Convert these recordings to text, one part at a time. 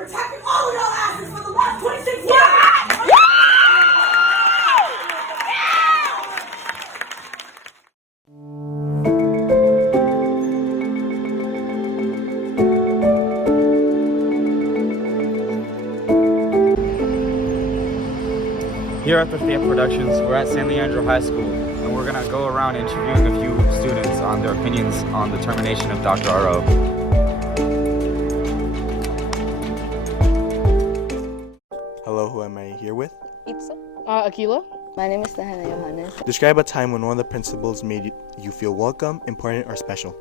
protecting all of y'all asses for the last 26 years. Here at the Thea Productions, we're at San Leandro High School, and we're going to go around interviewing a few students on their opinions on the termination of Dr. R.O. Hello, who am I here with? Itza. Akila. My name is Tahana Johannes. Describe a time when one of the principals made you feel welcome, important, or special.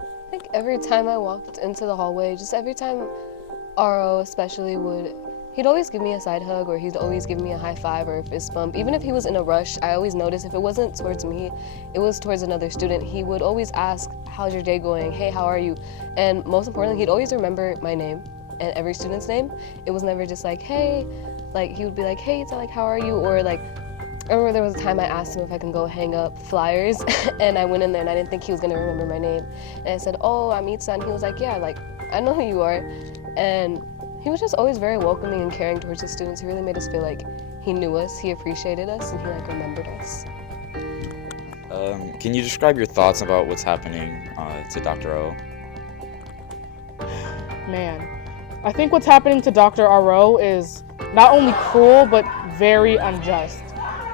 I think every time I walked into the hallway, just every time RO especially he'd always give me a side hug, or he'd always give me a high five or a fist bump. Even if he was in a rush, I always noticed if it wasn't towards me, it was towards another student. He would always ask, how's your day going? Hey, how are you? And most importantly, he'd always remember my name and every student's name. It was never just like, hey, like he would be like, hey, it's like, how are you? Or like, I remember there was a time I asked him if I can go hang up flyers and I went in there and I didn't think he was gonna remember my name. And I said, oh, I'm Itza, and he was like, yeah, like, I know who you are. And he was just always very welcoming and caring towards his students. He really made us feel like he knew us, he appreciated us, and he like remembered us. Can you describe your thoughts about what's happening to Dr. O? Man, I think what's happening to Dr. R.O. is not only cruel, but very unjust.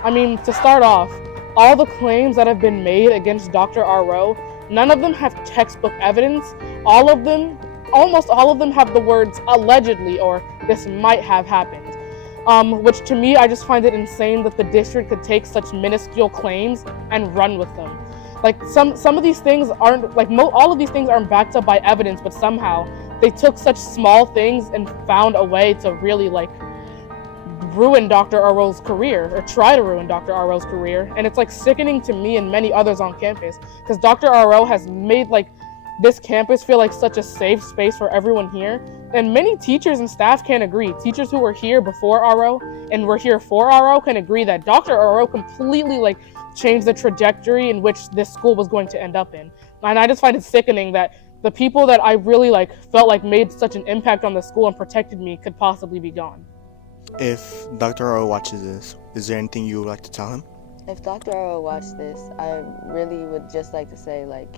I mean, to start off, all the claims that have been made against Dr. R.O., none of them have textbook evidence. Almost all of them have the words allegedly or this might have happened. Which to me, I just find it insane that the district could take such minuscule claims and run with them. Like some of these things aren't, like all of these things aren't backed up by evidence, but somehow they took such small things and found a way to really like ruin Dr. R.O.'s career, or try to ruin Dr. R.O.'s career. And it's like sickening to me and many others on campus, because Dr. R.O. has made like this campus feel like such a safe space for everyone here. And many teachers and staff can agree. Teachers who were here before RO and were here for RO can agree that Dr. RO completely like changed the trajectory in which this school was going to end up in. And I just find it sickening that the people that I really like felt like made such an impact on the school and protected me could possibly be gone. If Dr. R.O. watches this, is there anything you would like to tell him? If Dr. R.O. watched this, I really would just like to say, like,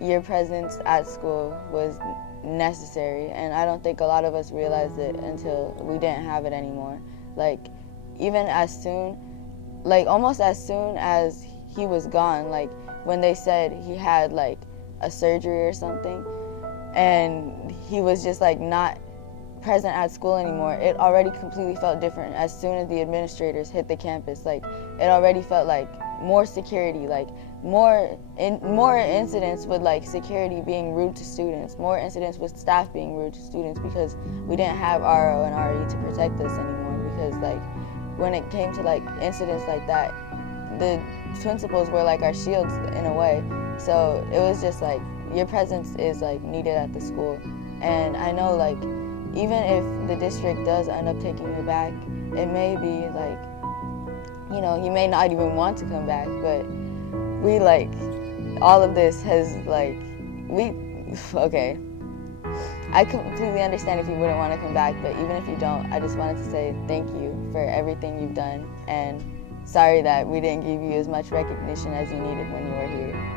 your presence at school was necessary, and I don't think a lot of us realized it until we didn't have it anymore. Like, even as soon, like almost as soon as he was gone, like when they said he had like a surgery or something, and he was just like not present at school anymore, it already completely felt different. As soon as the administrators hit the campus, like it already felt like more security, like more incidents with like security being rude to students, more incidents with staff being rude to students, because we didn't have RO and RE to protect us anymore. Because like when it came to like incidents like that, the principals were like our shields in a way. So it was just like your presence is like needed at the school. And I know like even if the district does end up taking you back, it may be like, you know, you may not even want to come back, but we like, all of this has like, okay. I completely understand if you wouldn't want to come back, but even if you don't, I just wanted to say thank you for everything you've done, and sorry that we didn't give you as much recognition as you needed when you were here.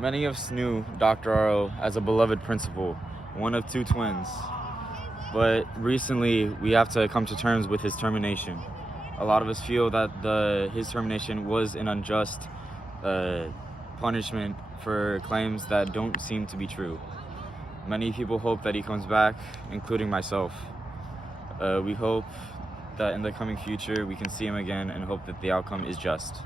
Many of us knew Dr. R.O. as a beloved principal, one of two twins. But recently, we have to come to terms with his termination. A lot of us feel that his termination was an unjust punishment for claims that don't seem to be true. Many people hope that he comes back, including myself. We hope that in the coming future we can see him again and hope that the outcome is just.